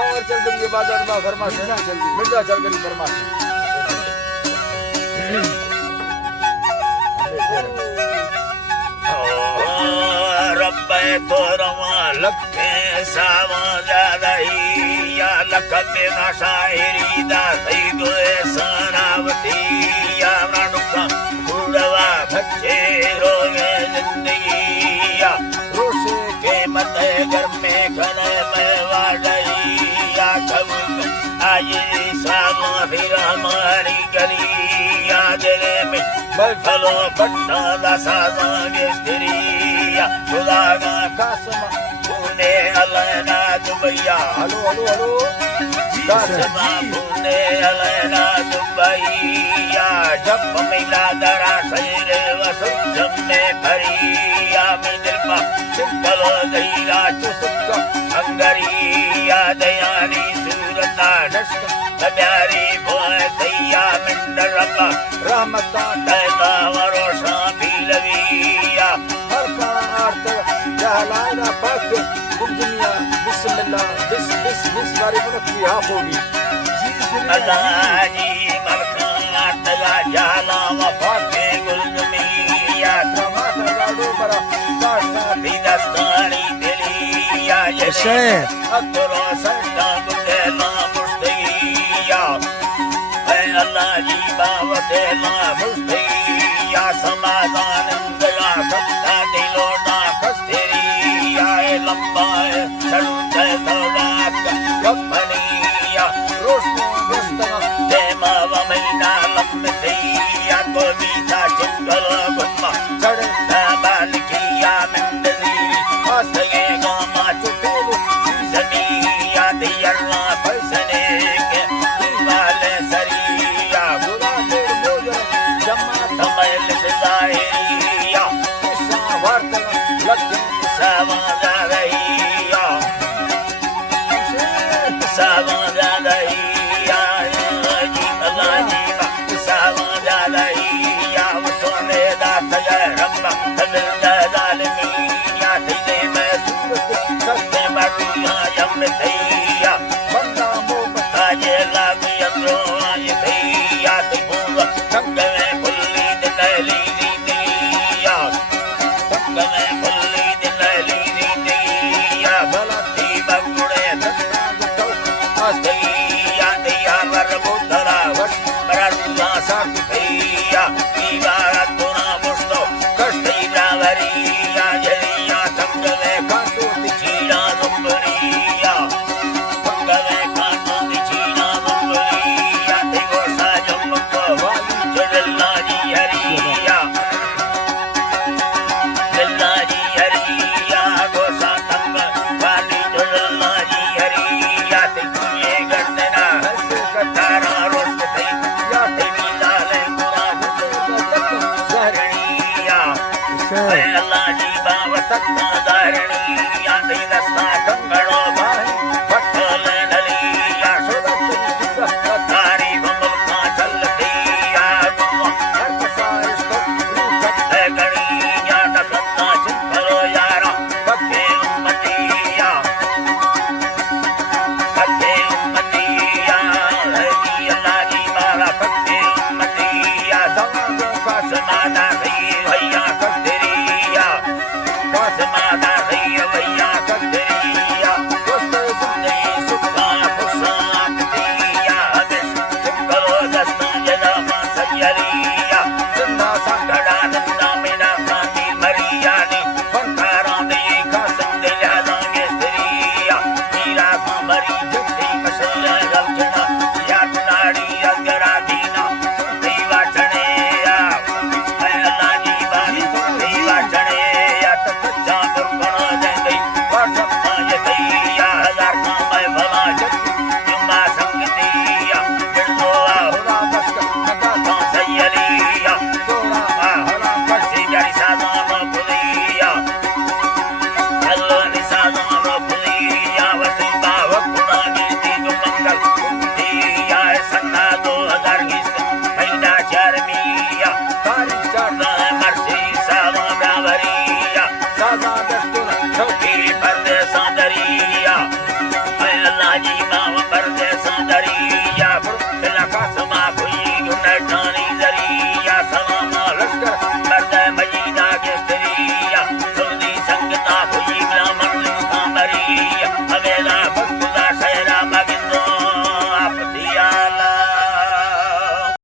और चल गई ये बाजार में फरमा से ना जल्दी मिर्जा चल गई फरमा से रब्बे तो रवा लखे सावा ज्यादा या लख में शायरी दा सही दो सनावती या रानुका उड़वा बच्चे रोए जिंदगी या रोशे के मत घर में खने में वाड़ई या कब आये सामा फिर हमारी गली या दिल में बफलो बट्टा दा साजा गेस्टरिया खुदागा कसम तूने अलना दुबैया हेलो हेलो हेलो कसम तूने अलना दुबैया जब मिला दरा सैर वसुजम में भरिया मिदरपा चिंतलो दैरा चुसुका अंगरिया दयानी सूरता नष्ट प्यारी बोल दैया मिंदरपा रहमता दैता वरोशा बिलविया हर का अर्थ जहलाना बस दुनिया बिस्मिल्लाह बिस बिस बिस बारी मुनक की हाफ होगी अल्लाह जी मलका तला जाला वफाते गुलमिया टमाटर गाड़ो बरा काटना बिदस्तानी दिलिया ये अतरो सदा गुदेला मुस्तैया ऐ अल्लाह जी बावते ला मुस्तैया समाधान दया सत्ता दिलोना कस्तेरिया लंबा चलते थोड़ा कपनिया रोशनी दस्तगा देमा वमैना लम्बतिया को मीठा चिंगल गुम्मा चढ़ता बालिकिया मंदली आसगे गामा चुटुलु जमिया दियरना फसने के वाले सरिया बुरा देर मोजर जमात तमैल से जाहिरिया किस्सा वार्तगा लगे सावजा रहिया सावजा रहिया जी अल्लाह जी सावजा रहिया सोने दा तजरबा तदिल जालिमिया तेरे में सूरत सत्य मरुया यम